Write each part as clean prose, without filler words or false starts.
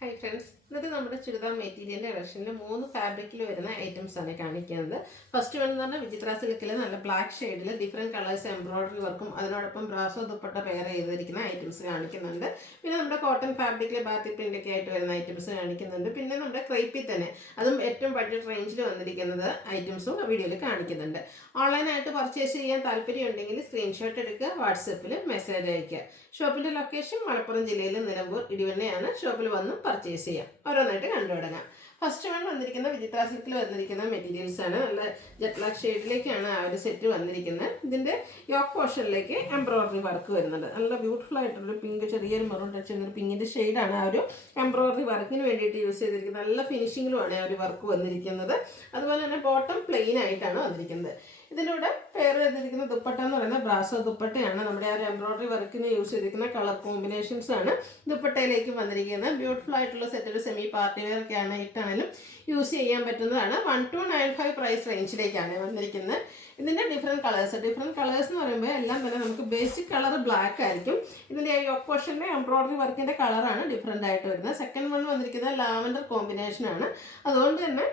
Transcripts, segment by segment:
Hi friends, ഇന്നത്തെ നമ്മുടെ ചുരിദാർ മെറ്റീരിയലിന്റെ കളക്ഷനിൽ 3 ഫാബ്രിക്കിൽ വരുന്ന ഐറ്റംസ് ആണ് കാണിക്കുന്നത്. ഫസ്റ്റ് വൺ എന്ന് പറഞ്ഞാൽ വിചിത്ര സിൽക്കിൽ നല്ല ബ്ലാക്ക് ഷെയ്ഡിൽ ഡിഫറെന്റ് കളേഴ്സ് എംബ്രോയിഡറി വർക്കും അതിനോടൊപ്പം ബ്രാസോ ദുപ്പട്ട പെയർ ചെയ്തിരിക്കുന്ന ഐറ്റംസ് കാണിക്കുന്നുണ്ട്. പിന്നെ നമ്മുടെ കോട്ടൺ ഫാബ്രിക്കിൽ ബാത്തി പ്രിന്റ് ഒക്കെ ആയിട്ട് വരുന്ന ഐറ്റംസ് കാണിക്കുന്നുണ്ട്. പിന്നെ നമ്മുടെ ക്രേപ്പിൽ തന്നെ അതും ഏറ്റവും ബഡ്ജറ്റ് റേഞ്ചിൽ വന്നിരിക്കുന്നത് ഐറ്റംസും വീഡിയോയിൽ കാണിക്കുന്നുണ്ട്. ഓൺലൈനായിട്ട് പർച്ചേസ് ചെയ്യാൻ താല്പര്യം ഉണ്ടെങ്കിൽ സ്ക്രീൻഷോട്ട് എടുക്കുക, വാട്സപ്പിൽ മെസ്സേജ് അയയ്ക്കുക. ഷോപ്പിന്റെ ലൊക്കേഷൻ മലപ്പുറം ജില്ലയിലെ നിലമ്പൂർ ഇടിവണ്ണയാണ്. ഷോപ്പിൽ വന്ന് പർച്ചേസ് ചെയ്യാം. ഓരോന്നായിട്ട് കണ്ടു തുടങ്ങാം. ഫസ്റ്റ് വൺ വന്നിരിക്കുന്ന വിചിത്ര സിൽക്കിൽ വന്നിരിക്കുന്ന മെറ്റീരിയൽസ് ആണ്. നല്ല ജെറ്റ് ബ്ലാക്ക് ഷെയ്ഡിലേക്കാണ് ആ ഒരു സെറ്റ് വന്നിരിക്കുന്നത്. ഇതിന്റെ യോക്ക് പോർഷനിലേക്ക് എംബ്രോയിഡറി വർക്ക് വരുന്നുണ്ട്. നല്ല ബ്യൂട്ടിഫുൾ ആയിട്ടുള്ളൊരു പിങ്ക്, ചെറിയൊരു മെറൂൺ ടച്ച് ചെയ്യുന്ന ഒരു പിങ്കിന്റെ ഷെയ്ഡാണ് ആ ഒരു എംബ്രോയിഡറി വർക്കിന് വേണ്ടിയിട്ട് യൂസ് ചെയ്തിരിക്കുന്നത്. നല്ല ഫിനിഷിങ്ങിലുമാണ് ആ ഒരു വർക്ക് വന്നിരിക്കുന്നത്. അതുപോലെ തന്നെ ബോട്ടം പ്ലെയിൻ ആയിട്ടാണ് വന്നിരിക്കുന്നത്. ഇതിൻ്റെ കൂടെ പെയർ ചെയ്തിരിക്കുന്ന ദുപ്പട്ട എന്ന് പറയുന്നത് ബ്രാസോ ദുപ്പട്ടയാണ്. നമ്മുടെ ആ ഒരു എംബ്രോയിഡറി വർക്കിന് യൂസ് ചെയ്തിരിക്കുന്ന കളർ കോമ്പിനേഷൻസ് ആണ് ദുപ്പട്ടയിലേക്ക് വന്നിരിക്കുന്നത്. ബ്യൂട്ടിഫുൾ ആയിട്ടുള്ള സെറ്റ്, ഒരു സെമി പാർട്ടി വെയർ ഒക്കെ ആയിട്ടാണെങ്കിലും യൂസ് ചെയ്യാൻ പറ്റുന്നതാണ്. 1295 പ്രൈസ് റേഞ്ചിലേക്കാണ് വന്നിരിക്കുന്നത്. ഇതിൻ്റെ ഡിഫറെൻറ്റ് കളേഴ്സ് എന്ന് പറയുമ്പോൾ എല്ലാം തന്നെ നമുക്ക് ബേസിക് കളർ ബ്ലാക്ക് ആയിരിക്കും. ഇതിൻ്റെ യോക്ക് പോർഷൻ്റെ എംബ്രോയിഡറി വർക്കിൻ്റെ കളറാണ് ഡിഫറെൻ്റ് ആയിട്ട് വരുന്നത്. സെക്കൻഡ് വൺ വന്നിരിക്കുന്നത് ലാവൻഡർ കോമ്പിനേഷനാണ്. അതുകൊണ്ട് തന്നെ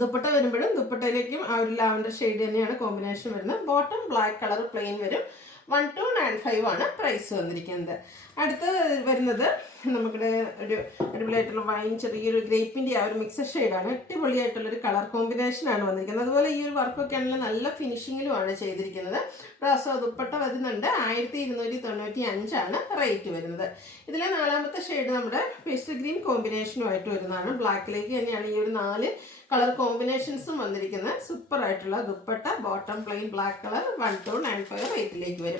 ദുപ്പട്ട വരുമ്പോഴും ദുപ്പട്ടയിലേക്കും ആ ഒരു ലാവൻഡർ ഷെയ്ഡ് തന്നെയാണ് കോമ്പിനേഷൻ വരുന്നത്. ബോട്ടം ബ്ലാക്ക് കളർ പ്ലെയിൻ വരും. 1295 ആണ് പ്രൈസ് വന്നിരിക്കുന്നത്. അടുത്ത് വരുന്നത് നമ്മുടെ ഒരു അടിപൊളിയായിട്ടുള്ള വൈൻ, ചെറിയൊരു ഗ്രേപ്പിൻ്റെ ആ ഒരു മിക്സഡ് ഷെയ്ഡാണ്. അടിപൊളിയായിട്ടുള്ളൊരു കളർ കോമ്പിനേഷനാണ് വന്നിരിക്കുന്നത്. അതുപോലെ ഈ ഒരു വർക്കൊക്കെ ആണെങ്കിൽ നല്ല ഫിനിഷിങ്ങിലുമാണ് ചെയ്തിരിക്കുന്നത്. ബ്രാസോ ദുപ്പട്ട വരുന്നുണ്ട്. 1295 ആണ് റേറ്റ് വരുന്നത്. ഇതിലെ നാലാമത്തെ ഷെയ്ഡ് നമ്മുടെ പേസ്റ്റൽ ഗ്രീൻ കോമ്പിനേഷനുമായിട്ട് വരുന്നതാണ്. ബ്ലാക്കിലേക്ക് തന്നെയാണ് ഈ ഒരു 4 കളർ കോമ്പിനേഷൻസും വന്നിരിക്കുന്നത്. സൂപ്പർ ആയിട്ടുള്ള dupatta, bottom plain black colour, 1295 റേറ്റിലേക്ക് വരും.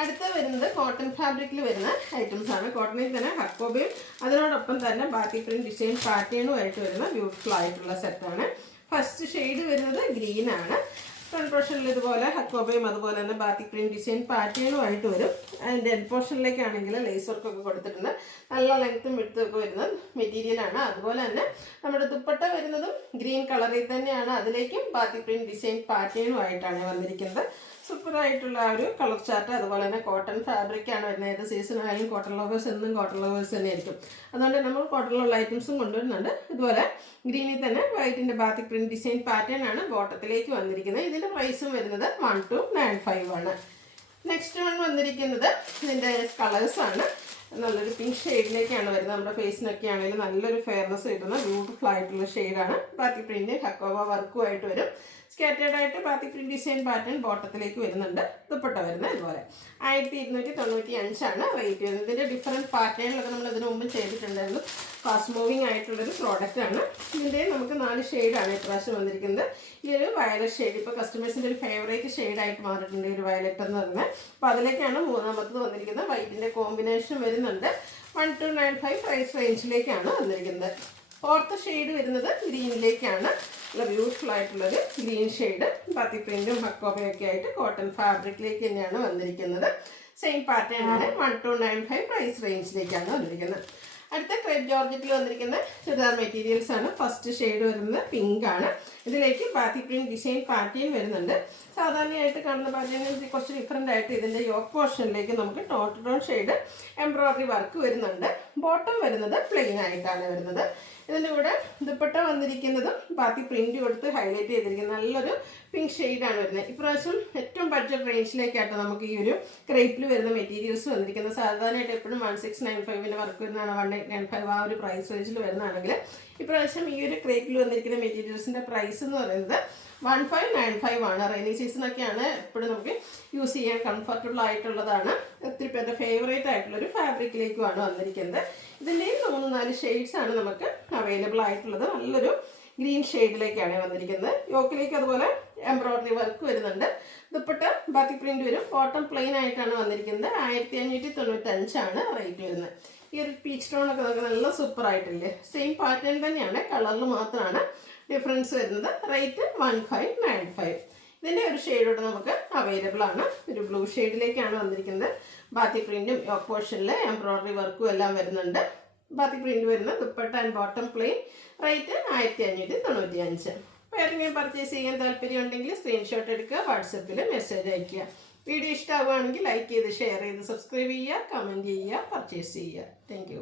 അടുത്ത വരുന്നത് കോട്ടൺ ഫാബ്രിക്കിൽ വരുന്ന ഐറ്റംസ് ആണ്. കോട്ടണിൽ തന്നെ ഹക്കോബയും അതിനോടൊപ്പം തന്നെ ബാത്തി പ്രിന്റ് ഡിസൈൻ പാറ്റേണുമായിട്ട് വരുന്ന ബ്യൂട്ടിഫുൾ ആയിട്ടുള്ള സെറ്റാണ്. ഫസ്റ്റ് ഷെയ്ഡ് വരുന്നത് ഗ്രീൻ ആണ്. ഫ്രണ്ട് പോർഷനിൽ ഇതുപോലെ ഹക്കോബയും അതുപോലെ തന്നെ ബാത്തി പ്രിന്റ് ഡിസൈൻ പാറ്റേണുമായിട്ട് വരും. അതിൻ്റെ എൻഡ് പോർഷനിലേക്കാണെങ്കിൽ ലേസ് വർക്കൊക്കെ കൊടുത്തിട്ടുണ്ട്. നല്ല ലെങ്ത്തും വിഡ്ത്തും വരുന്ന മെറ്റീരിയലാണ്. അതുപോലെ തന്നെ നമ്മുടെ ദുപ്പട്ട വരുന്നതും ഗ്രീൻ കളറിൽ തന്നെയാണ്. അതിലേക്കും ബാത്തി പ്രിന്റ് ഡിസൈൻ പാറ്റേണുമായിട്ടാണ് വന്നിരിക്കുന്നത്. സൂപ്പറായിട്ടുള്ള ആ ഒരു കളർ ചാർട്ട്. അതുപോലെ തന്നെ കോട്ടൺ ഫാബ്രിക്കാണ് വരുന്നത്. ഏത് സീസണായാലും കോട്ടൺ ലവേഴ്സ് എന്നും കോട്ടൺ ലവേഴ്സ് തന്നെ ആയിരിക്കും. അതുകൊണ്ട് നമ്മൾ കോട്ടണിലുള്ള ഐറ്റംസും കൊണ്ടുവരുന്നുണ്ട്. ഇതുപോലെ ഗ്രീനിൽ തന്നെ വൈറ്റിൻ്റെ ബാത്തിക് പ്രിന്റ് ഡിസൈൻ പാറ്റേൺ ആണ് ബോട്ടത്തിലേക്ക് വന്നിരിക്കുന്നത്. ഇതിൻ്റെ പ്രൈസും വരുന്നത് 1295 ആണ്. നെക്സ്റ്റ് വൺ വന്നിരിക്കുന്നത് ഇതിൻ്റെ കളേഴ്സാണ്. നല്ലൊരു പിങ്ക് ഷെയ്ഡിലേക്കാണ് വരുന്നത്. നമ്മുടെ ഫേസിനൊക്കെ ആണെങ്കിലും നല്ലൊരു ഫെയർനെസ് കിട്ടുന്ന ബ്യൂട്ടിഫുൾ ആയിട്ടുള്ള ഷെയ്ഡാണ്. ബാത്തിക് പ്രിന്റ് ഹക്കോവ വർക്കുമായിട്ട് വരും. സ്കാറ്റേഡ് ആയിട്ട് ബാത്തിക് പ്രിന്റ് ഡിസൈൻ പാറ്റേൺ ബോട്ടത്തിലേക്ക് വരുന്നുണ്ട്. ദുപ്പട്ട വരുന്നത് ഇതുപോലെ 1295 ആണ് റേറ്റ് വരുന്നത്. ഇതിൻ്റെ ഡിഫറെൻറ്റ് പാറ്റേണിലൊക്കെ നമ്മൾ ഇതിനു മുമ്പ് ചെയ്തിട്ടുണ്ടായിരുന്നു. ഫാസ്റ്റ് മൂവിങ് ആയിട്ടുള്ളൊരു പ്രോഡക്റ്റ് ആണ്. ഇതിൻ്റെ നമുക്ക് 4 ഷെയ്ഡാണ് ഇപ്രാവശ്യം വന്നിരിക്കുന്നത്. ഈ ഒരു വയലറ്റ് ഷെയ്ഡ് ഇപ്പോൾ കസ്റ്റമേഴ്സിൻ്റെ ഒരു ഫേവറേറ്റ് ഷെയ്ഡായിട്ട് മാറിയിട്ടുണ്ട്, ഒരു വയലറ്റ് എന്ന് പറയുന്നത്. അപ്പോൾ അതിലേക്കാണ് മൂന്നാമത്തത് വന്നിരിക്കുന്നത്. വൈറ്റിൻ്റെ കോമ്പിനേഷൻ വരുന്നുണ്ട്. 1295 പ്രൈസ് റേഞ്ചിലേക്കാണ് വന്നിരിക്കുന്നത്. ഫോർത്ത് ഷെയ്ഡ് വരുന്നത് ഗ്രീനിലേക്കാണ്. നല്ല ബ്യൂട്ടിഫുൾ ആയിട്ടുള്ളൊരു ഗ്രീൻ ഷെയ്ഡ് ബാത്തി പ്രിന്റും ഹക്കോബയൊക്കെ ആയിട്ട് കോട്ടൺ ഫാബ്രിക്കിലേക്ക് തന്നെയാണ് വന്നിരിക്കുന്നത്. സെയിം പാറ്റേൺ ആണ്. 1295 പ്രൈസ് റേഞ്ചിലേക്കാണ് വന്നിരിക്കുന്നത്. അടുത്ത ക്രേപ്പ് ജോർജറ്റിൽ വന്നിരിക്കുന്ന ചുരിദാർ മെറ്റീരിയൽസ് ആണ്. ഫസ്റ്റ് ഷെയ്ഡ് വരുന്നത് പിങ്ക് ആണ്. ഇതിലേക്ക് ബാത്തി പ്രിന്റ് ഡിസൈൻ പാറ്റേൺ വരുന്നുണ്ട്. സാധാരണയായിട്ട് കാണുന്ന പാറ്റേണിൽ കുറച്ച് ഡിഫറെൻ്റ് ആയിട്ട് ഇതിൻ്റെ യോക്ക് പോർഷനിലേക്ക് നമുക്ക് ടോൺ ഷെയ്ഡ് എംബ്രോയിഡറി വർക്ക് വരുന്നുണ്ട്. ബോട്ടം വരുന്നത് പ്ലെയിൻ ആയിട്ടാണ് വരുന്നത്. ഇതിൻ്റെ കൂടെ ദുപ്പട്ട വന്നിരിക്കുന്നതും ബാത്തി പ്രിന്റ് കൊടുത്ത് ഹൈലൈറ്റ് ചെയ്തിരിക്കുന്നത് നല്ലൊരു പിങ്ക് ഷെയ്ഡാണ് വരുന്നത്. ഇപ്രാവശ്യം ഏറ്റവും ബഡ്ജറ്റ് റേഞ്ചിലേക്കായിട്ട് നമുക്ക് ഈ ഒരു ക്രേപ്പിൽ വരുന്ന മെറ്റീരിയൽസ് വന്നിരിക്കുന്നത്. സാധാരണയായിട്ട് എപ്പോഴും 1695 വർക്ക് വരുന്നതാണ്, 1895 ആ ഒരു പ്രൈസ് റേഞ്ചിൽ വരുന്നതാണെങ്കിൽ ഇപ്രാവശ്യം ഈ ഒരു ക്രേപ്പിൽ വന്നിരിക്കുന്ന മെറ്റീരിയൽസിൻ്റെ പ്രൈസ് എന്ന് പറയുന്നത് 1595 ആണ്. റെയിനി സീസണൊക്കെയാണ് എപ്പോഴും നമുക്ക് യൂസ് ചെയ്യാൻ കംഫർട്ടബിൾ ആയിട്ടുള്ളതാണ്. ഒത്തിരി പേരുടെ ഫേവറേറ്റ് ആയിട്ടുള്ളൊരു ഫാബ്രിക്കിലേക്കുമാണ് വന്നിരിക്കുന്നത്. ഇതിൻ്റെയും 3-4 ഷെയ്ഡ്സ് ആണ് നമുക്ക് അവൈലബിൾ ആയിട്ടുള്ളത്. നല്ലൊരു ഗ്രീൻ ഷെയ്ഡിലേക്കാണ് വന്നിരിക്കുന്നത്. യോക്കിലേക്ക് അതുപോലെ എംബ്രോയിഡറി വർക്ക് വരുന്നുണ്ട്. ദുപ്പട്ട ബാത്തി പ്രിന്റ് വരും. ബോട്ടം പ്ലെയിൻ ആയിട്ടാണ് വന്നിരിക്കുന്നത്. 1595 ആണ് റേറ്റ് വരുന്നത്. ഈ ഒരു പീച്ച് സ്റ്റോണൊക്കെ നമുക്ക് നല്ല സൂപ്പർ ആയിട്ടില്ലേ. സെയിം പാറ്റേൺ തന്നെയാണ്, കളറിൽ മാത്രമാണ് ഡിഫറൻസ് വരുന്നത്. റേറ്റ് 1595. ഇതിൻ്റെ ഒരു ഷെയ്ഡോട് നമുക്ക് അവൈലബിൾ ആണ്. ഒരു ബ്ലൂ ഷെയ്ഡിലേക്കാണ് വന്നിരിക്കുന്നത്. ബാത്തി പ്രിന്റും യോക്ക് പോർഷനിൽ എംബ്രോയിഡറി വർക്കും എല്ലാം വരുന്നുണ്ട്. ബാത്തി പ്രിന്റ് വരുന്ന dupatta and bottom plain. Rate 1595. അപ്പോൾ ഏതെങ്കിലും പർച്ചേസ് ചെയ്യാൻ താല്പര്യം ഉണ്ടെങ്കിൽ സ്ക്രീൻഷോട്ട് എടുക്കുക, വാട്സപ്പിൽ മെസ്സേജ് അയയ്ക്കുക. വീഡിയോ ഇഷ്ടമാവുകയാണെങ്കിൽ ലൈക്ക് ചെയ്ത് ഷെയർ ചെയ്ത് സബ്സ്ക്രൈബ് ചെയ്യുക, കമൻറ്റ് ചെയ്യുക, പർച്ചേസ് ചെയ്യുക. താങ്ക്